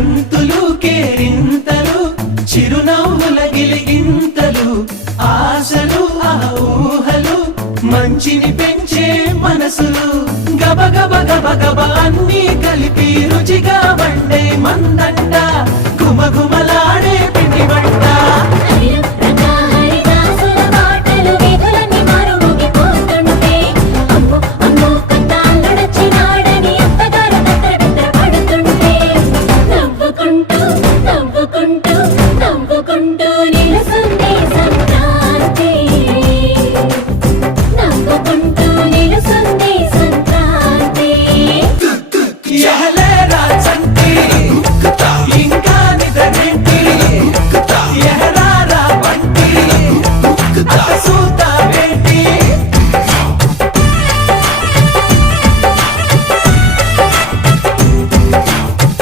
గంతులు కేరింతలు చిరునవ్వుల గిలిగింతలు ఆశలు ఆ ఊహలు మంచిని పెంచే మనసులు గబ గబ గబ గబ అన్నీ కలిపి రుచిగా